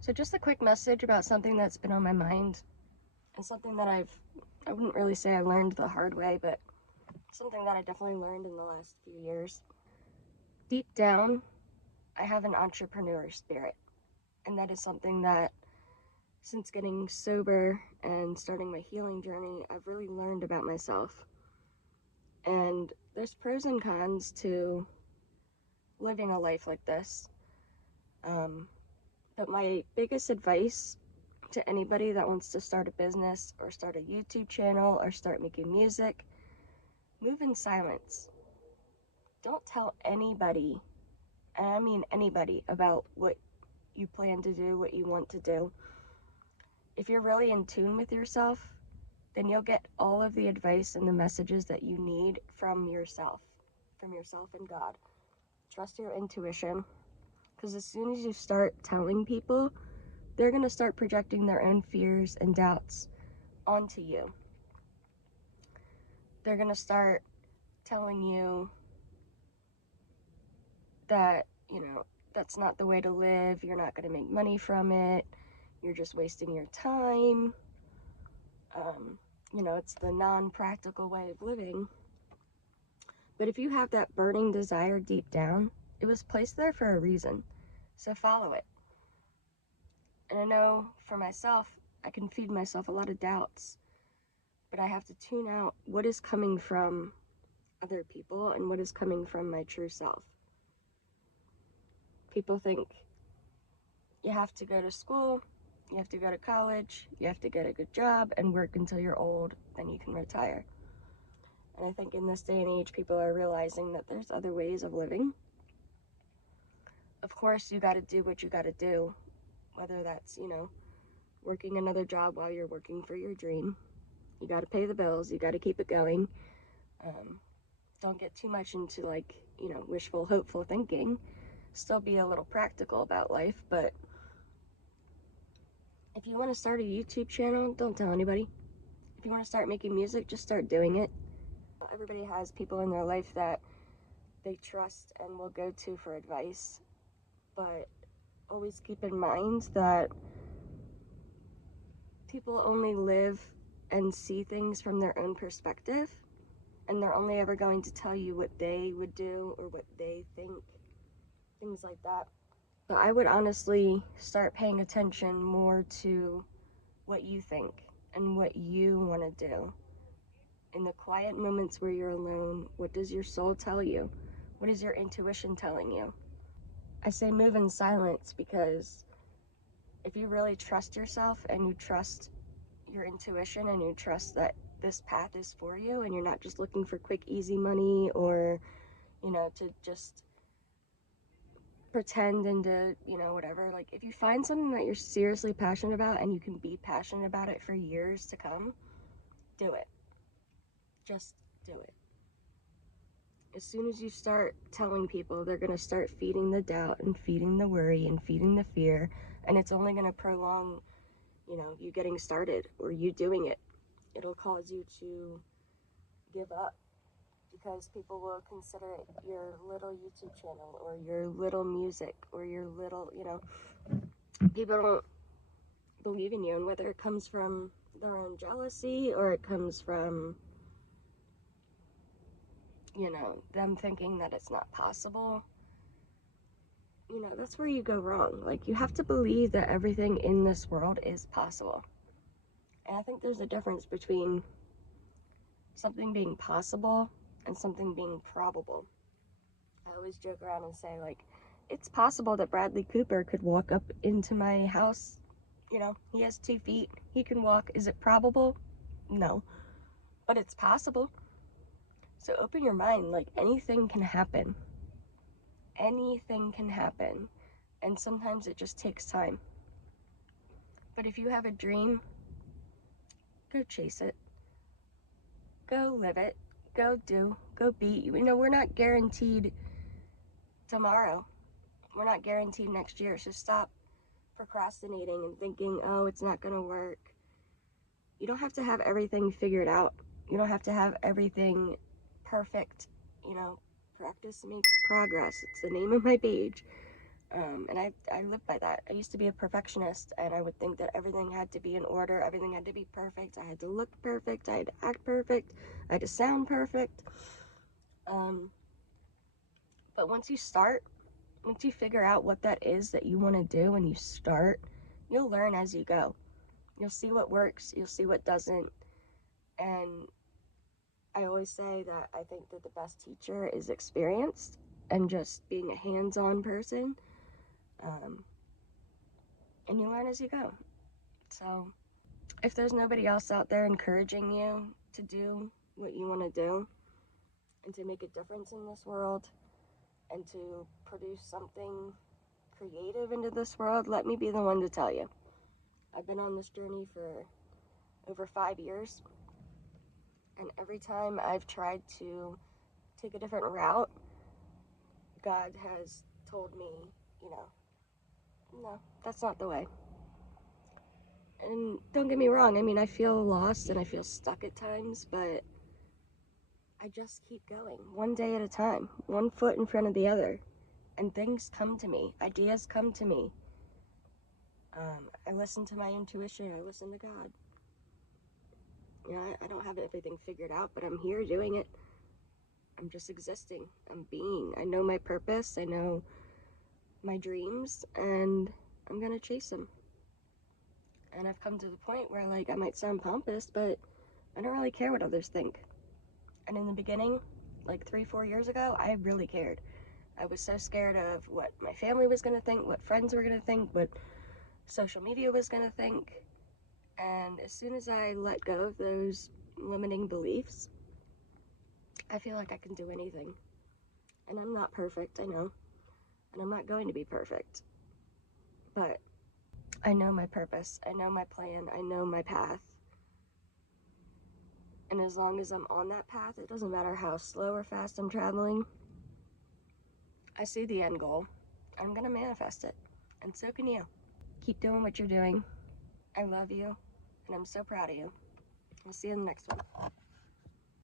So just a quick message about something that's been on my mind, and something that I wouldn't really say I learned the hard way, but something that I definitely learned in the last few years. Deep down, I have an entrepreneur spirit, and that is something that since getting sober and starting my healing journey, I've really learned about myself. And there's pros and cons to living a life like this. But my biggest advice to anybody that wants to start a business or start a YouTube channel or start making music, move in silence. Don't tell anybody, and I mean anybody, about what you plan to do, what you want to do. If you're really in tune with yourself, then you'll get all of the advice and the messages that you need from yourself and God. Trust your intuition, because as soon as you start telling people, they're going to start projecting their own fears and doubts onto you. They're going to start telling you that, that's not the way to live, you're not going to make money from it, you're just wasting your time. It's the non-practical way of living. But if you have that burning desire deep down, it was placed there for a reason. So follow it. And I know for myself, I can feed myself a lot of doubts, but I have to tune out what is coming from other people and what is coming from my true self. People think you have to go to school, you have to go to college, you have to get a good job and work until you're old, then you can retire. And I think in this day and age, people are realizing that there's other ways of living. Of course, you got to do what you got to do, whether that's, working another job while you're working for your dream. You got to pay the bills, you got to keep it going. Don't get too much into wishful, hopeful thinking. Still be a little practical about life, but if you want to start a YouTube channel, don't tell anybody. If you want to start making music, just start doing it. Everybody has people in their life that they trust and will go to for advice, but always keep in mind that people only live and see things from their own perspective, and they're only ever going to tell you what they would do or what they think, things like that. But I would honestly start paying attention more to what you think and what you want to do. In the quiet moments where you're alone, what does your soul tell you? What is your intuition telling you? I say move in silence because if you really trust yourself and you trust your intuition and you trust that this path is for you and you're not just looking for quick, easy money or, to just pretend and to, whatever. Like, if you find something that you're seriously passionate about and you can be passionate about it for years to come, do it. Just do it. As soon as you start telling people, they're going to start feeding the doubt and feeding the worry and feeding the fear, and it's only going to prolong, you getting started or you doing it. It'll cause you to give up because people will consider it your little YouTube channel or your little music or your little, people don't believe in you, and whether it comes from their own jealousy or it comes from, them thinking that it's not possible, that's where you go wrong. Like, you have to believe that everything in this world is possible. And I think there's a difference between something being possible and something being probable. I always joke around and say, like, it's possible that Bradley Cooper could walk up into my house. He has 2 feet. He can walk. Is it probable? No. But it's possible. So open your mind. Like, anything can happen. Anything can happen. And sometimes it just takes time. But if you have a dream, go chase it. Go live it. Go do. Go be. We're not guaranteed tomorrow. We're not guaranteed next year. So stop procrastinating and thinking, oh, it's not going to work. You don't have to have everything figured out. You don't have to have everything perfect. Practice makes progress. It's the name of my page. And I lived by that. I used to be a perfectionist, and I would think that everything had to be in order, everything had to be perfect, I had to look perfect, I had to act perfect, I had to sound perfect. But once you figure out what that is that you want to do and you start, you'll learn as you go. You'll see what works, you'll see what doesn't. And I always say that I think that the best teacher is experienced and just being a hands-on person. And you learn as you go. So if there's nobody else out there encouraging you to do what you want to do and to make a difference in this world and to produce something creative into this world, let me be the one to tell you. I've been on this journey for over 5 years, and every time I've tried to take a different route, God has told me, no, that's not the way. And don't get me wrong, I mean, I feel lost and I feel stuck at times, but I just keep going, one day at a time, one foot in front of the other, and things come to me, ideas come to me. I listen to my intuition, I listen to God. I don't have everything figured out, but I'm here doing it. I'm just existing, I'm being. I know my purpose, I know my dreams, and I'm gonna chase them. And I've come to the point where, like, I might sound pompous, but I don't really care what others think. And in the beginning, like 3-4 years ago, I really cared. I was so scared of what my family was going to think, what friends were going to think, what social media was going to think. And as soon as I let go of those limiting beliefs, I feel like I can do anything. And I'm not perfect, I know. And I'm not going to be perfect. But I know my purpose, I know my plan, I know my path. And as long as I'm on that path, it doesn't matter how slow or fast I'm traveling, I see the end goal. I'm gonna manifest it. And so can you. Keep doing what you're doing. I love you, and I'm so proud of you. I'll see you in the next one.